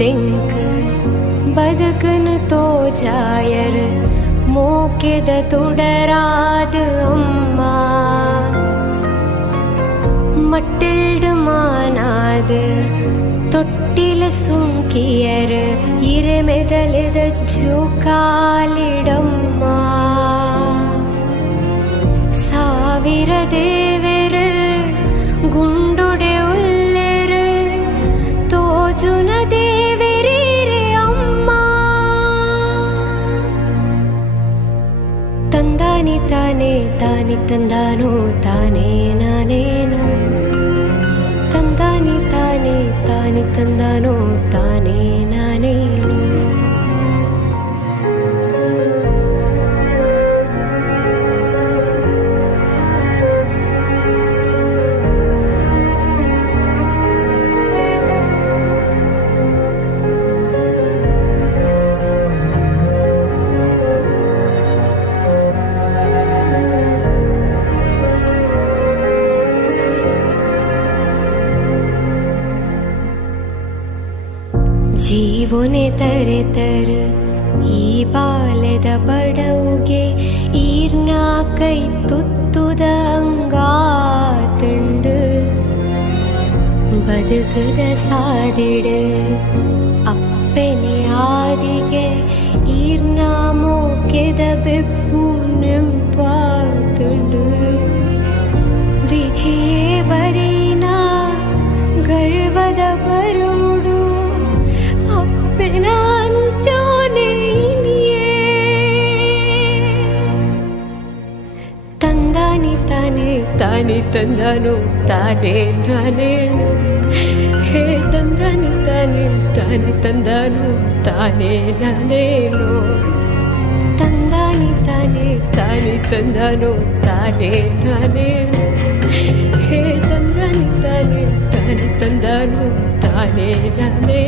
ತೆಂಕ ಬದುಕನು ತೋಜಾಯರ್ ಮೋಕೆದ തുടരാದ ಅಮ್ಮ മട്ടിൽഡ് മാനാത് തൊട്ടില സുങ്കിയർ ഇരമെതലിത ചൂക്കാലിടമ്മ ಸಾವಿರ ದೇವರು ಗುಂಡುಡೆ ಉಲ್ಲೆರು ತೋಜುನ ದೇವರೀರೆ ಅಮ್ಮ ತಂದಾನಿ ತಾನೇ ತಾನಿ ತಂದಾನೋ ತಾನೇ ನಾನೇನು ತಂದಾನಿ ತಾನೇ ತಾನಿ ತಂದಾನೋ ತಾನೇ ನಾನೇನು ಜೀವನೆ ತರೆ ಈ ಬಾಲ್ಯದ ಬಡವುಗೆ ಈರ್ನ ಕೈ ತುತ್ತುದ ಅಂಗಾತುಂಡು ಬದುಕದ ಸಾದಿಡು ಅಪ್ಪನೆ ಆದಿಗೆ ಈರ್ನ ಮೋಕೆದ ಬೆಪ್ಪು ನೆಂಪಾತುಂಡು ವಿಧಿಯೇ ಬರೀನ ಗರ್ವದ ಬರುಡು ತಂದಾನಿ ತಾನೇ ತಾನಿ ತಂದಾನೋ ತಾನೇ ನಾನೇನು ಹೇ ತಂದಾನಿ ತಾನೇ ತಾನಿ ತಂದಾನೋ ತಾನೇ ನಾನೇನು ತಂದಾನಿ ತಾನೇ ತಾನಿ ತಂದಾನೋ ತಾನೇ ನಾನೇನು ಹೇ ತಂದಾನಿ ತಾನೇ ತಾನಿ ತಂದಾನೋ ತಾನೇ ನಾನೇ